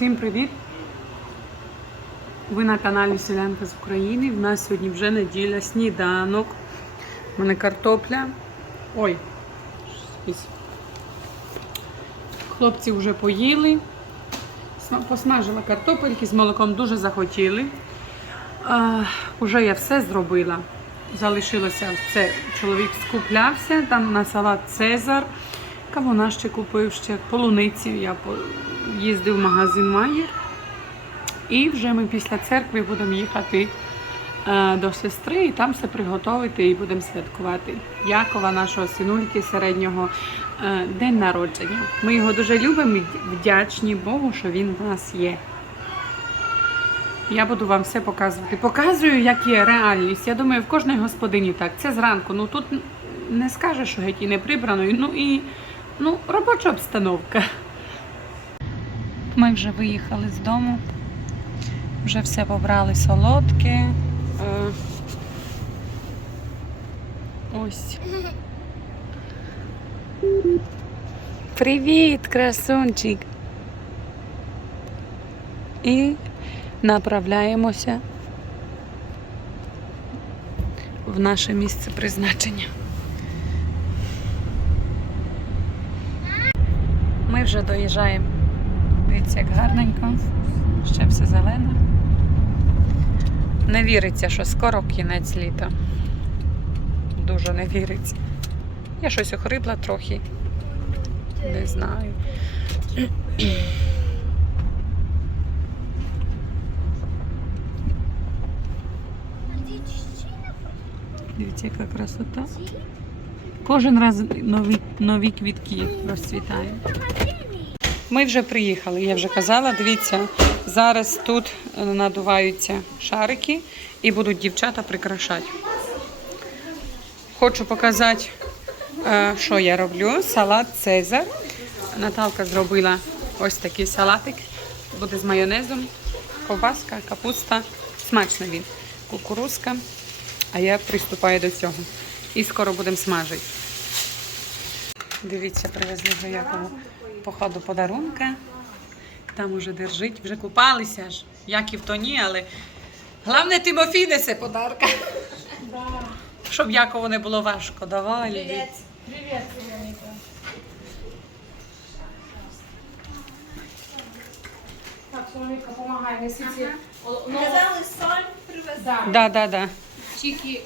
Всім привіт! Ви на каналі Селянка з України. В нас сьогодні вже неділя, сніданок. У мене картопля. Ой. Хлопці вже поїли. Посмажила картопельки з молоком, дуже захотіли. А, уже я все зробила. Залишилося це. Чоловік скуплявся там на салат Цезар. Кавуна ще купив ще полуниці. Я їздив в магазин Майєр. І вже ми після церкви будемо їхати е, до сестри і там все приготувати і будемо святкувати Якова, нашого синульки середнього е, день народження. Ми його дуже любимо і вдячні Богу, що він в нас є. Я буду вам все показувати. Показую, як є реальність. Я думаю, в кожної господині так. Це зранку. Ну тут не скажеш, що геть і не прибрано. Ну і ну, робоча обстановка. Ми вже виїхали з дому. Вже все побрали солодке. Е, Ось. Привіт, красунчик. І направляємося в наше місце призначення. Ми вже доїжджаємо. Дивіться, як гарненько. Ще все зелене. Не віриться, що скоро кінець літа. Дуже не віриться. Я щось охрипла трохи. Не знаю. Дивіться, яка красота. Кожен раз нові, нові квітки розцвітають. Ми вже приїхали, я вже казала. Дивіться, зараз тут е, надуваються шарики і будуть дівчата прикрашати. Хочу показати, е, що я роблю. Салат Цезар. Наталка зробила ось такий салатик. Буде з майонезом, ковбаска, капуста. Смачно він. Кукурузка. А я приступаю до цього. І скоро будемо смажити. Дивіться, привезли вже Якову походу подарунка. Там уже держить, вже купалися ж. Яків то ні, але головне Тимофій несе подарка. Щоб Якову не було важко. Давай. Привет, Вероника. Так, Соломейка, помогай, несите. О, Ну, Казали, соль привезли. да, Да, да, да. чики.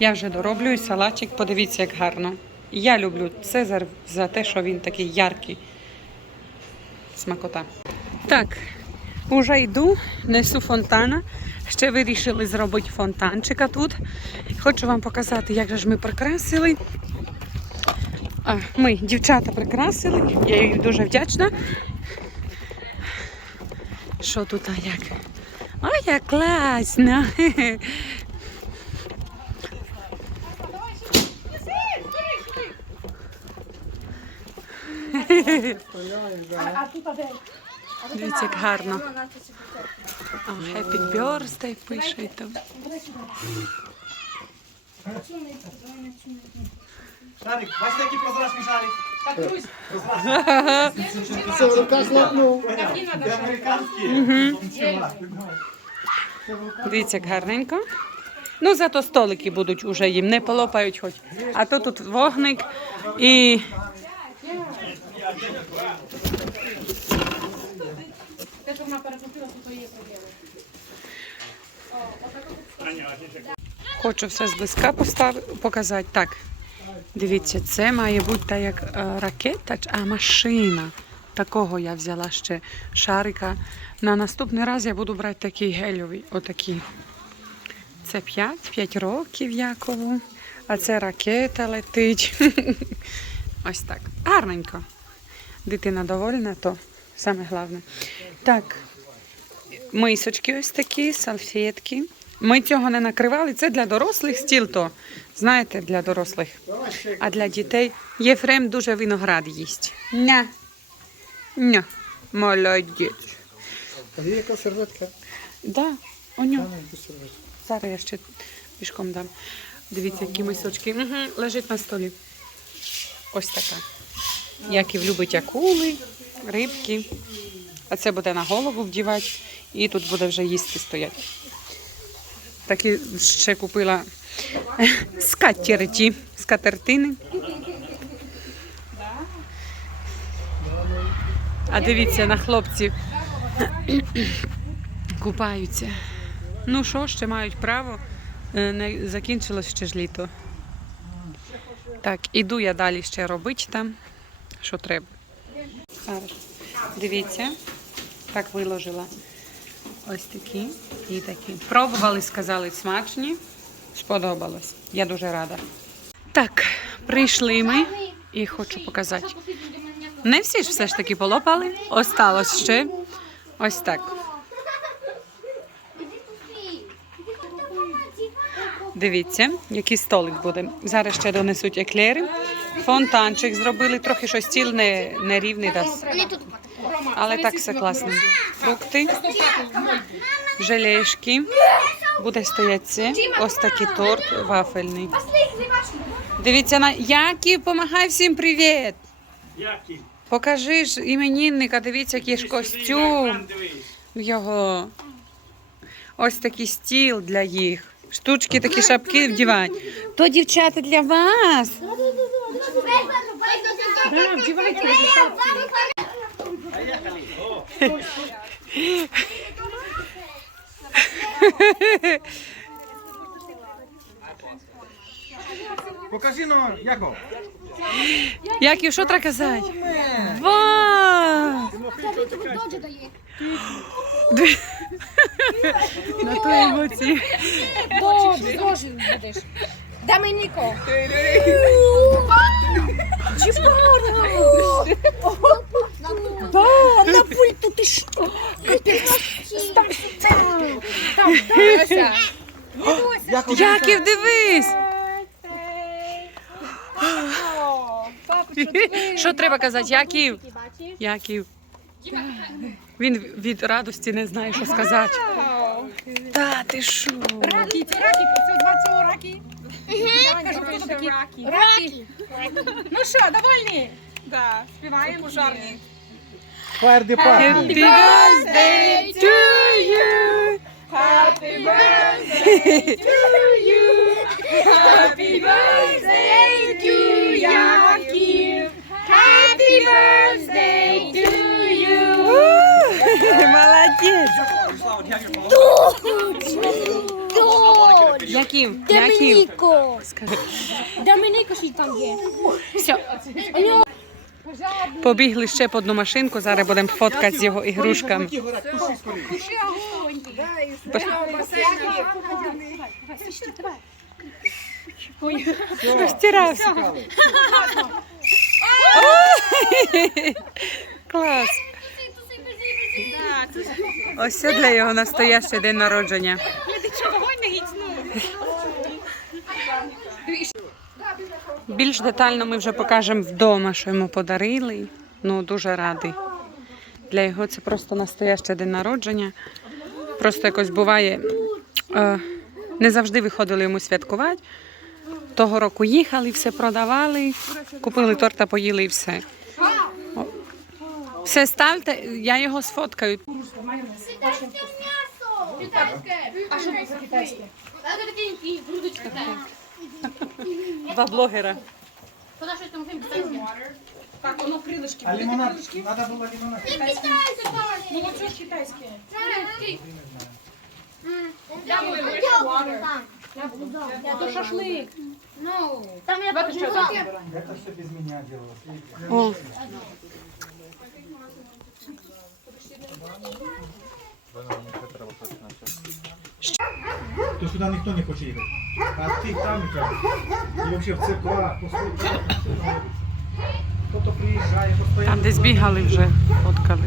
Я вже дороблюю салатик, подивіться, як гарно. Я люблю Цезар за те, що він такий яркий. Смакота. Так, уже йду, несу фонтана. Ще вирішили зробити фонтанчика тут. Хочу вам показати, як же ж ми прикрасили. А, ми, дівчата, прикрасили. Я їй дуже вдячна. Що тут, а як? Ой, як класно! А, а тут аде? Дивіться, як гарно. Happy birthday пише і там. Шарик, бачите, який прозрачний шарик? Так, Це в руках американський. Дивіться, як гарненько. Ну, зато столики будуть уже їм, не полопають хоч. А то тут вогник і. Те, що вона перекупила, то то є поділи. Хочу все зблизька показати. Так, дивіться, це має бути та як е, ракета, а машина. Такого я взяла ще шарика. На наступний раз я буду брати такий гельовий, отакий. Це 5, 5 років Якову, а це ракета летить. Ось так. Гарненько. Дитина довольна, то саме головне. Так, мисочки ось такі, салфетки. Ми цього не накривали. Це для дорослих стіл то. Знаєте, для дорослих. А для дітей Єфрем дуже виноград їсть. Ня. Ня. Молодець. Є яка серветка? Да, у нього. Зараз я ще пішком дам. Дивіться, які мисочки. Угу, лежить на столі. Ось така. Яків любить акули, рибки. А це буде на голову вдівати, і тут буде вже їсти стояти. Такі ще купила скатерті, скатертини. А дивіться на хлопців. Купаються. Ну що, ще мають право. Е, Не закінчилось ще ж літо. Так, іду я далі ще робити там, що треба. Дивіться, так виложила. Ось такі і такі. Пробували, сказали, смачні. Сподобалось. Я дуже рада. Так, прийшли ми і хочу показати. Не всі ж все ж таки полопали. Осталось ще. Ось так. Дивіться, який столик буде. Зараз ще донесуть еклери. Фонтанчик зробили, трохи щось стіл не, не дасть. Але так все класно. Фрукти, желешки. Буде стояти. Ось такий торт вафельний. Дивіться на Яків, помагай всім привіт. Покажи ж іменінника, дивіться, який ж костюм його. Ось такий стіл для їх. Штучки, такі шапки вдівають. То дівчата для вас. Да, вдівайте шапки. Покажи ну, Яков. Яків, що треба казати? Ва! Дві- На то емоції. Добре, дуже будеш. Доминіко. Да, на пульту ти що? Там, Дася. Яков, Яків, дивись! Що треба казати? Яків? Яків. Він від радості не знає, що сказати. Та ти що? Раки, це раки, це два цього раки. Кажу, хто такі раки. Ну що, довольні? Да, співаємо пожарні. Fire Department. Happy birthday to you. Happy birthday to you. Happy birthday to Яків. Happy birthday to you. Молодець. Яків? Яків? Домініко! Скажи. Домініко ще там є. Все. Побігли ще по одну машинку, зараз будемо фоткати з його ігрушками. Розтирався. Клас. Ось це для його настоящий день народження. Більш детально ми вже покажемо вдома, що йому подарили. Ну, дуже радий. Для його це просто настоящий день народження. Просто якось буває, е, не завжди виходили йому святкувати. Того року їхали, все продавали, купили торта, поїли і все. Все ставте, я його сфоткаю. А що це китайське? Два блогера. Так, воно крилишки. А лимонад? Надо було лимонад. Ну, оце ж китайське. То шашлик. Там я подумала. Это все без меня делалось. О, То сюда никто не хочет ехать. А ты там и там. Вообще в церква. Кто-то приезжает, постоянно. там десь бігали вже, фоткали.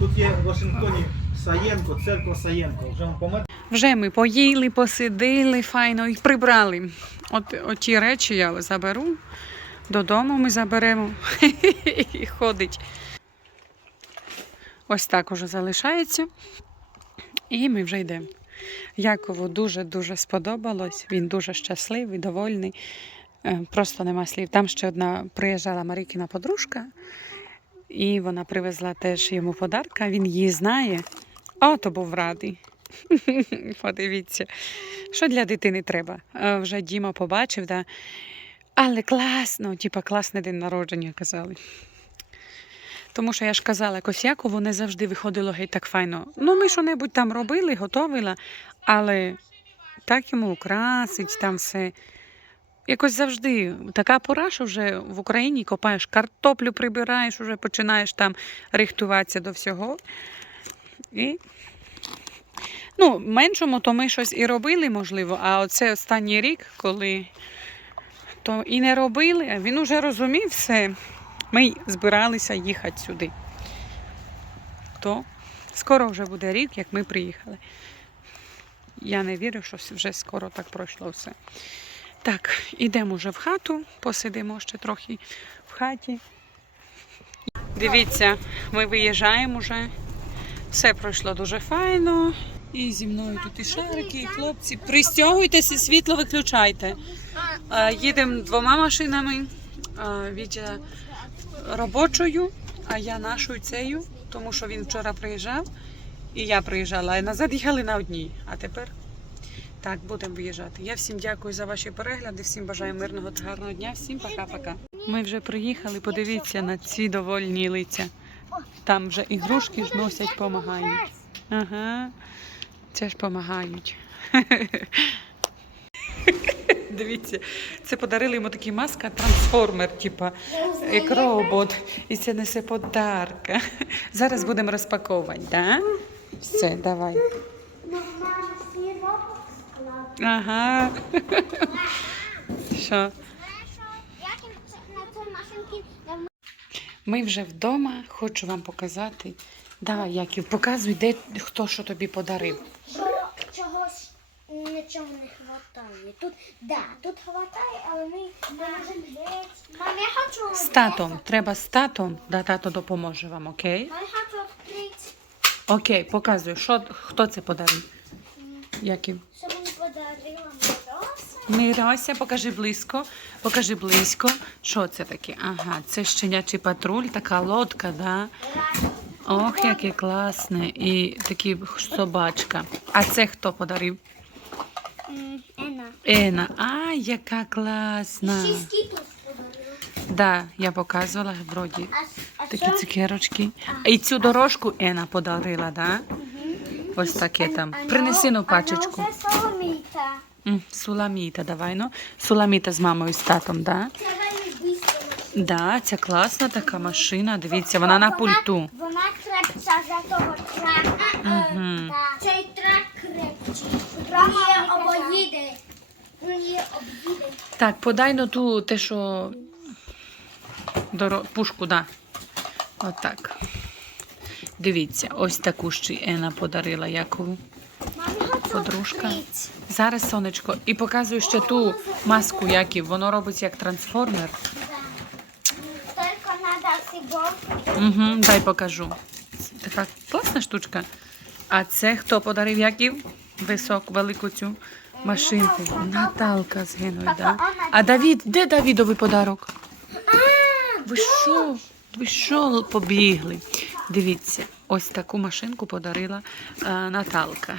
Тут є в Вашингтоні Саєнко, церква Саєнко. Вже вам помер. Вже ми поїли, посидили файно і прибрали. От оті речі я заберу. Додому ми заберемо і ходить. Ось так уже залишається. І ми вже йдемо. Якову дуже-дуже сподобалось. Він дуже щасливий, довольний. Е, Просто нема слів. Там ще одна приїжджала Марікіна подружка. І вона привезла теж йому подарка, він її знає. О, то був радий. Подивіться, що для дитини треба. Е, Вже Діма побачив, да? але класно, типа класний день народження казали. Тому що я ж казала, Косякову не завжди виходило геть так файно. Ну, ми що-небудь там робили, готовила, але так йому украсить там все. Якось завжди така пора, що вже в Україні копаєш картоплю, прибираєш, вже починаєш там рихтуватися до всього. І ну, меншому, то ми щось і робили, можливо, а оце останній рік, коли то і не робили, він уже розумів все. Ми збиралися їхати сюди. То скоро вже буде рік, як ми приїхали. Я не вірю, що вже скоро так пройшло все. Так, ідемо вже в хату, посидимо ще трохи в хаті. Дивіться, ми виїжджаємо вже. Все пройшло дуже файно. І зі мною тут і шарики, і хлопці. Пристягуйтеся, світло виключайте. Їдемо двома машинами. Вітя робочою, а я нашою цією, тому що він вчора приїжджав, і я приїжджала, а назад їхали на одній. А тепер так, будемо виїжджати. Я всім дякую за ваші перегляди, всім бажаю мирного та гарного дня. Всім пока-пока. Ми вже приїхали, подивіться на ці довольні лиця. Там вже ігрушки ж носять, допомагають. Ага, це ж допомагають. Дивіться, це подарили йому такий маска, трансформер, типа як робот. І це несе подарка. Зараз будемо розпаковувати, так? Да? Все, давай. Ага. Що? Ми вже вдома, хочу вам показати. Давай, Яків, показуй, де хто що тобі подарив. чогось нічого не хватає. Тут, да, тут хватає, але ми не можемо взяти. Мам, я хочу З татом. Треба з татом, да тато допоможе вам, окей? Мам, я хочу відкрити, Окей, показуй, що, хто це подарив. Яків? що мені подарила Мироса. Мирося, покажи близько, покажи близько. Що це таке? Ага, це щенячий патруль, така лодка, да? Ох, яке класне. І такі собачка. А це хто подарив? Ена. А, яка класна. Да, я показувала вроді А, такі цукерочки. І цю дорожку Ена подарила, да? Ось таке там. Принеси ну пачечку. А це соломіта. М, Суламіта, давай ну. Суламіта з мамою з татом, да? Це. Да, це класна така машина. Дивіться, вона на пульту. Вона крепча за того трака. Цей трак крепчий. Обоїде. Так, подай ну ту те, що доро... пушку, да. Отак. Дивіться, ось таку ще й Ена подарила Якову. Подружка. Зараз, сонечко, і показую ще ту маску Яків. Воно робить як трансформер. Угу, дай покажу. Така класна штучка. А це хто подарив Яків? Висок, велику цю машинку. Наталка з Геною, да? А Давід, де Давідовий подарок? Ви що? Ви що побігли? Дивіться, ось таку машинку подарила е, Наталка.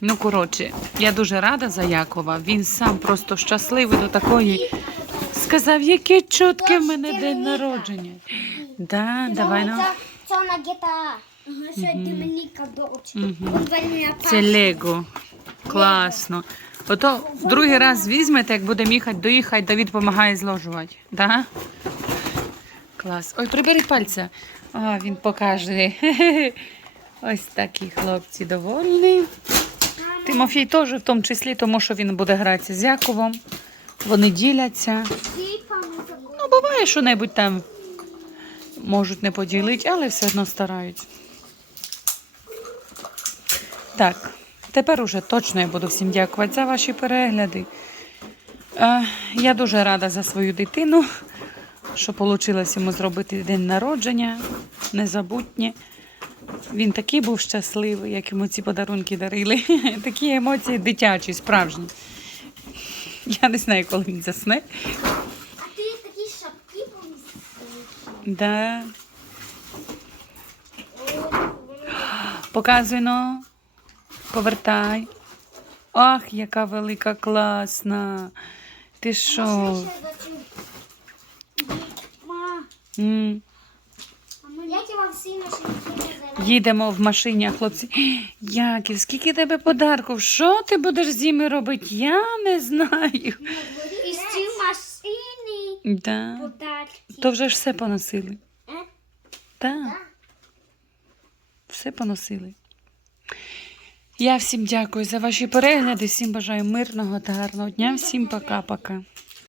Ну, коротше, я дуже рада за Якова. Він сам просто щасливий до такої. Сказав, яке чутке в мене день народження. Да, давай ну. Це, на GTA. Це Лего. Класно. Ото другий раз візьмете, як будемо їхати, доїхати, Давід допомагає зложувати. Да? Клас. Ой, прибери пальця. А, він покаже. Ось такі хлопці довольні. Тимофій теж в тому числі, тому що він буде гратися з Яковом. Вони діляться. Ну, буває, що небудь там можуть не поділити, але все одно стараються. Так, тепер уже точно я буду всім дякувати за ваші перегляди. Е, я дуже рада за свою дитину, що вийшло йому зробити день народження, незабутнє. Він такий був щасливий, як йому ці подарунки дарили. Такі емоції дитячі, справжні. Я не знаю, коли він засне. Ти такі шапки? Да. Показуй ну. Повертай. Ах, яка велика класна. Ти що? М. Їдемо в машині, а хлопці. Яків, скільки тебе подарків? Що ти будеш з ними робити? Я не знаю. І з ці машини Да. подарки. То вже ж все поносили. Е? Так. Все поносили. Я всім дякую за ваші перегляди. Всім бажаю мирного та гарного дня. Всім пока-пока.